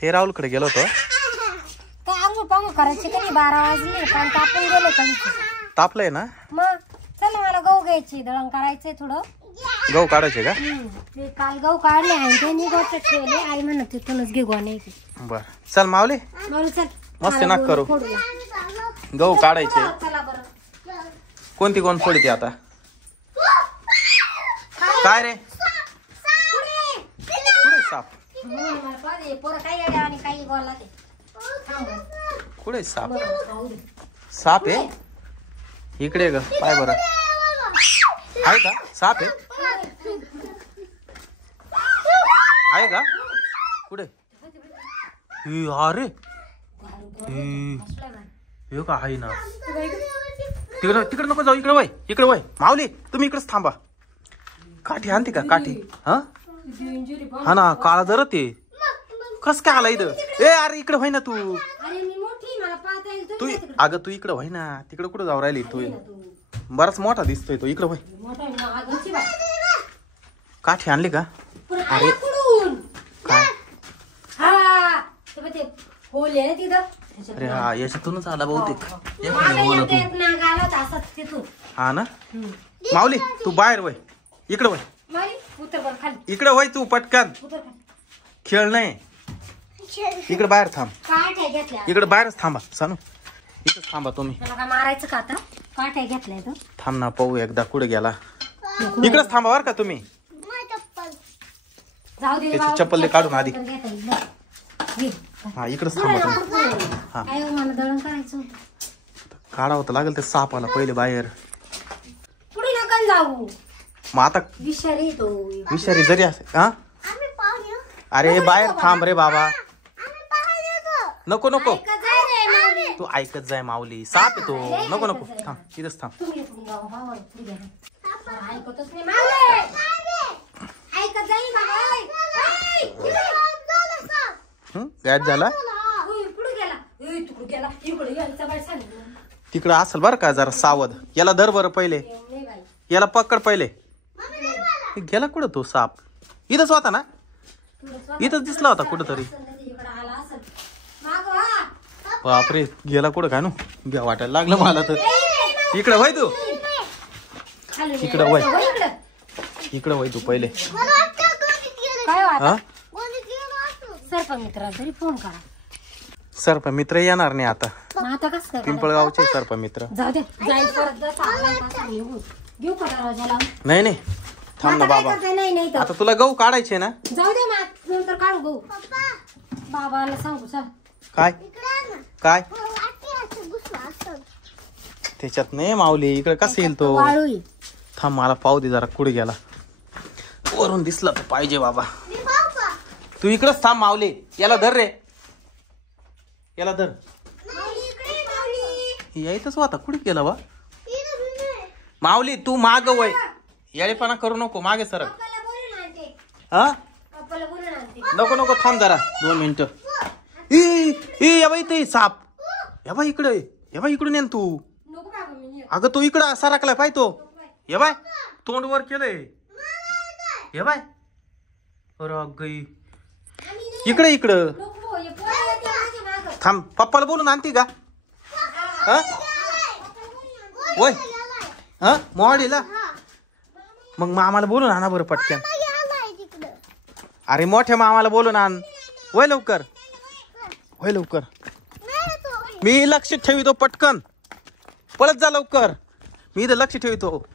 ते राहुलकडे गेलो होतो. काय अंगू पांगू करायचे कधी 12 वाजले पण तापून गेले कधी. तापलंय ना. मग चला मला गहू घ्यायची दळण करायचंय थोडं. गहू काढायचे का? ते काल गहू काढले आहे ते निघत ठेवले आई म्हणत तिथूनच घेऊ नाही. बर चल माऊली चल मस्त नाक करू. गहू काढायचे. चला बरं. कोणती कोण फोडते आता? काय रे कुठे साप? पोरं काही येड्या आणि काही बोलला ते. कुठे साप? साप आहे इकडे ग पाय बरं. आहे का साप आहे? आहे का कुठे? अरे हे का आहे ना. तिकडे तिकडे नको जाऊ. इकडे वय इकडे वय. माऊली तुम्ही इकडेच थांबा. काठी आणते का काठी? हा हा ना काळा जरा ते कस काय आला इथं. ए अरे इकडे व्हाय ना तू. तू अगं तू इकडे व्हाय ना. तिकडे कुठं जाऊ राहिली तू? बराच मोठा दिसतोय तो. इकडे व्हाय. काठी आणली का? अरे काय अरे हा याच्यातूनच आला बहुतेक. हा ना माऊली तू बाहेर वय. इकडे वय. इकडे वय तू पटकन. खेळ नाही इकडे बाहेर थांब. इकडे बाहेरच थांबा सानू. इथंच थांबा तुम्ही. मारायचं का आता? काट्या घेतलाय तो. थांब ना पाहू एकदा कुठे गेला. इकडेच थांबा बर का तुम्ही. त्याची चप्पल दे काढून आधी. हा इकडेच थांबा तुम्ही. हा दळण करायचं काढावं तर लागेल ते सापाला पहिले बाहेर. पुढे नका जाऊ. मग आता विषारी तो. विषारी जरी असे हा. अरे बाहेर थांब रे बाबा. नको नको तू ऐकत जाय माऊली. साप येतो. नको नको थांब इथंच थांब. गॅस झाला तिकडं असेल बर का जरा सावध. याला धर बरं पहिले. याला पकड पहिले. गेला कुठं तो साप? इथंच होता ना. इथंच दिसला होता कुठंतरी. बापरे गेला कुठं काय नु. घ्या वाटायला लागलं मला तर. इकडं वय तू. इकडं वय. इकडं वय तू पहिले. सर्पमित्राला फोन करा. सर्प मित्र येणार नाही आता. आता कसं काय? पिंपळगावचे सर्प मित्र. जाऊ दे जाईल परत. घेऊ का दरवाजाला? नाही नाही थांब ना बाबा. आता तुला गहू काढायचे ना. जाऊ दे मग नंतर काढू गहू. बाबाला सांगू चल. काय काय त्याच्यात नाही माऊली. इकडे कसं येईल तो? थांब मला पाहू दे जरा कुठे गेला. वरून दिसला तर पाहिजे बाबा. तू इकडेच थांब माऊली. याला धर रे. याला धर. यायतच होता कुठे गेला बा. माऊली तू माग वय. येळेपणा करू नको. मागे सरक. हा नको नको थांब जरा 2 मिनिटं. या बाई ते साप. या बाई इकडे. या बाई इकडून ये तू. अगं तू इकडं सरकलाय पाय तो. या बाय तोंड वर केलंय. या बाय अरे इकडे इकडं थांब. पप्पाला बोलून आणते का? वय हा मोडीला. मग मामाला बोलून आणा बरं पटकन. अरे मोठ्या मामाला बोलून आण. वय लवकर. वय लवकर. मी लक्ष ठेवितो पटकन. पळत जा लवकर. मी इथं लक्ष ठेवितो.